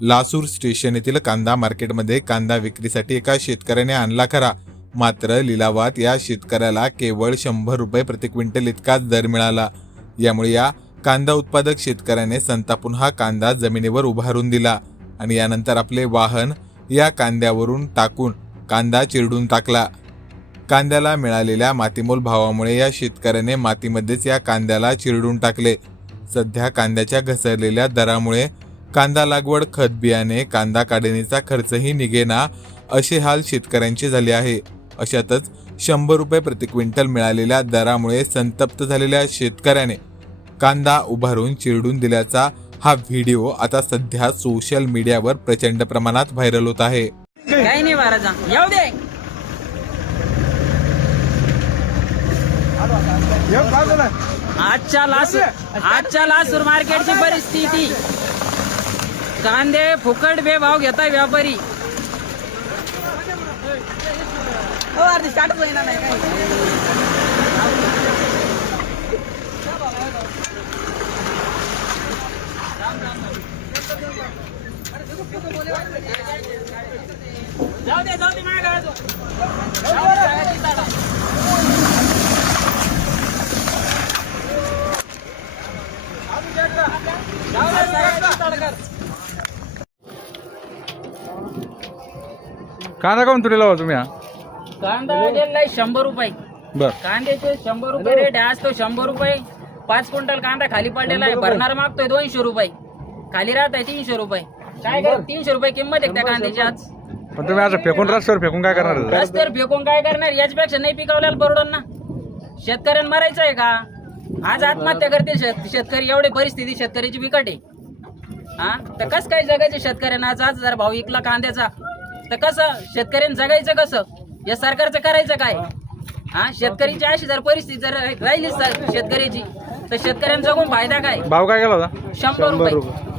Lasur station येथील कांदा मार्केटमध्ये कांदा विक्रीसाठी एका शेतकऱ्याने आणला खरा, मात्र लिलावात या शेतकऱ्याला केवळ 100 रुपये प्रति क्विंटल इतकाच दर मिळाला। यामुळे या कांदा उत्पादक शेतकऱ्याने संतापून हा कांदा जमिनीवर उभारून दिला आणि यानंतर आपले वाहन या कांद्यावरून टाकून कांदा चिरडून टाकला। कांद्याला मिळालेल्या मातीमोल भावामुळे या शेतकऱ्याने मातीमध्येच या कांद्याला चिरडून टाकले। सध्या कांद्याच्या घसरलेल्या दरामुळे कांदा लागवड, खत बियाणे, कांदा काढणीचा खर्चही निघेना असे हाल शेतकऱ्यांचे झाले आहे। अशातच 100 रुपये प्रति क्विंटल मिळालेल्या दरामुळे संतप्त झालेल्या शेतकऱ्याने कांदा उभारून चिरडून दिल्याचा हा व्हिडिओ आता सध्या सोशल मीडियावर प्रचंड प्रमाणात व्हायरल होत आहे। काही नाही महाराजा, येऊ दे। आजच्या लासूर मार्केटची परिस्थिती, कांदे फुकट बेभाव घेताय व्यापारी। जाऊ दे मागायचो। कांदा काऊन तुरीला हो तुम्ही? कांदा दिलाय 100 रुपये। बर, कांद्याचे 100 रुपये रेट आहे। आज तो 100 रुपये 5 क्विंटल कांदा खाली पडलेला आहे। भरणार मागतोय 200 रुपये, खाली राहत आहे 300 रुपये। काय कर 300 रुपये किंमत आहे त्या कांद्याची आज। पण तुम्ही आज फेकून रस्त्यावर फेकून काय करणार? रस्त्यावर फेकून काय करणार? याच्यापेक्षा नाही पिकवल्याला परवडन ना। शेतकऱ्यांना मरायचं आहे का? आज आत्महत्या करतील शेतकरी। एवढी परिस्थिती शेतकऱ्याची बिकट आहे। हा, तर कसं काय जगायचं शेतकऱ्यांना? आज जर भाव विकला कांद्याचा तर कसं शेतकऱ्यांनी जगायचं? कसं या सरकारचं करायचं काय? हा, शेतकरीची अशी जर परिस्थिती जर राहिली शेतकऱ्याची तर शेतकऱ्यांचा जगून फायदा काय? भाव काय गेला होता? 100 रुपये।